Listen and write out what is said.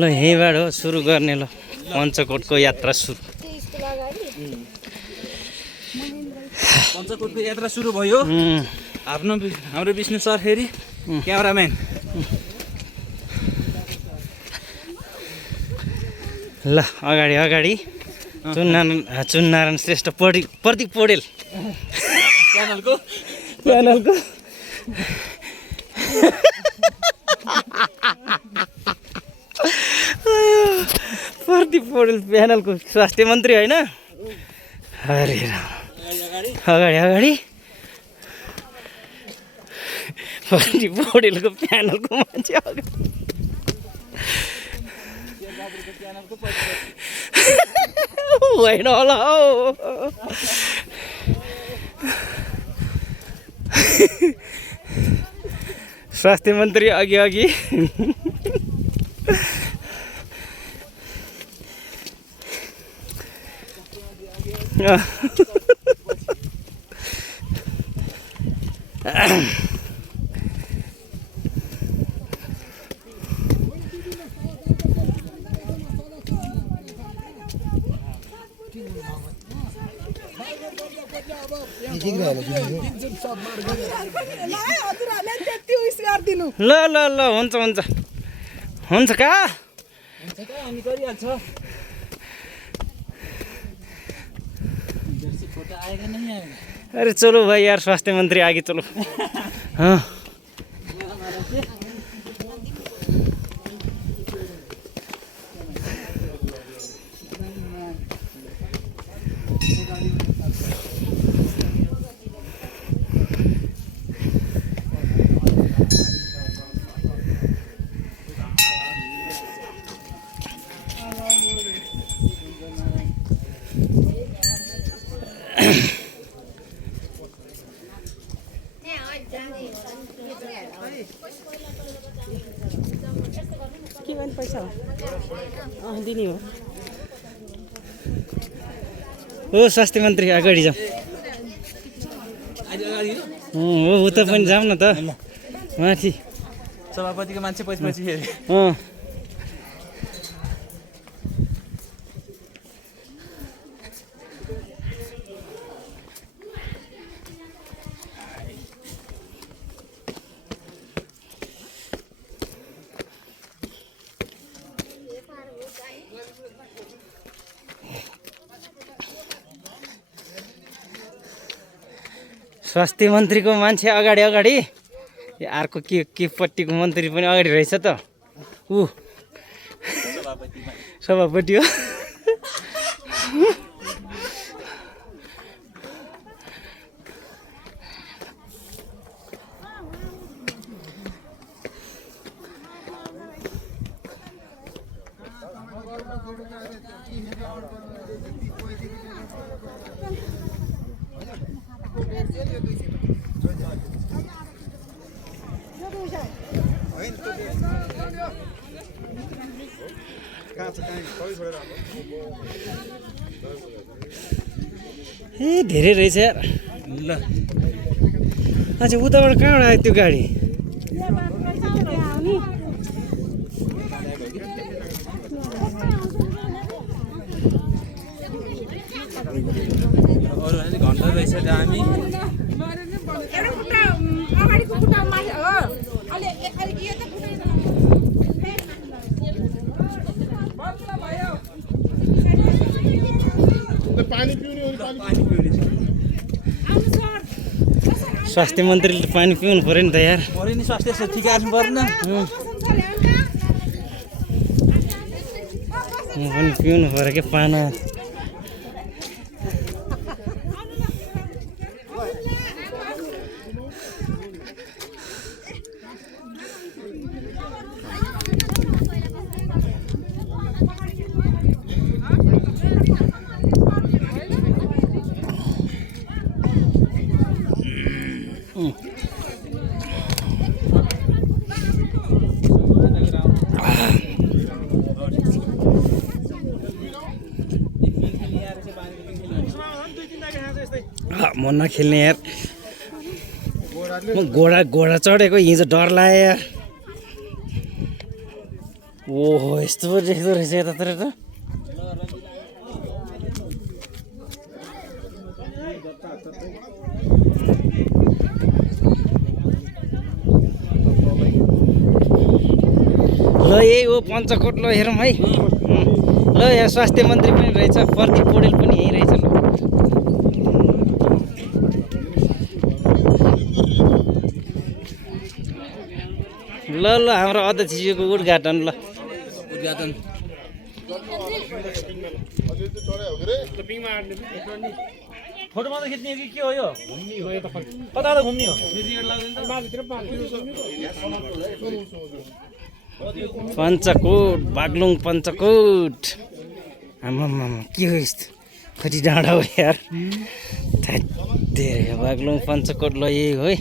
ल यहीँबाट हो सुरु गर्ने ल पञ्चकोटको यात्रा सुरु। पञ्चकोटको यात्रा सुरु भयो। हाम्रो विष्णु सर फेरि क्यामेराम्यान। ल अगाडि अगाडि चुननारायण श्रेष्ठ प्रदीप पौडेल च्यानलको प्रदीप पौडेल प्यानलको स्वास्थ्य मन्त्री होइन। अरे अगाडि अगाडि प्रदीप पौडेलको प्यानलको मान्छे होइन होला हौ। स्वास्थ्य मन्त्री अघि अघि ल ल ल हुन्छ हुन्छ हुन्छ का हामी गरिहाल्छ। अरे चलो भाई यार स्वास्थ्य मंत्री आगे चलो। हाँ पैसा दिने हो स्वास्थ्य मन्त्री अगाडि जाऊ। हो उता पनि जाऊ न त माथि सभापतिको मान्छे पछि फेरि स्वास्थ्य मन्त्रीको मान्छे अगाडि अगाडि अर्को के पट्टिको मन्त्री पनि अगाडि रहेछ त ऊ सभापति हो। ए धेरै रहेछ यार। ल अच्छा उताबाट कहाँबाट आयो त्यो गाडी? अरूहरूले घन्टा रहेछ हामी स्वास्थ्य मन्त्रीले पानी पिउनु पर्यो नि त यार। पऱ्यो नि स्वास्थ्य ठिक राख्नु पर्दैन। म पनि पिउनु पर्यो कि पाना। म नखेल्ने यार। म घोडा चढेको हिजो डर लाग्यो यार। ओहो यस्तो पो देख्दो रहेछ यतातिर त ल यही हो पञ्चकोट ल हेरौँ है ल यहाँ स्वास्थ्य मन्त्री पनि रहेछ प्रदीप पौडेल पनि यहीँ रहेछ ल ल हाम्रो अध्यक्षजीको उद्घाटन ल उद्घाटन फोटो मात्रै खिच्ने कि के हो यो कता त घुम्ने हो पञ्चकोट बागलुङ पञ्चकोट आमामा के हो यस्तो कति डाँडा हो यार धेरै बागलुङ पञ्चकोट ल यही हो है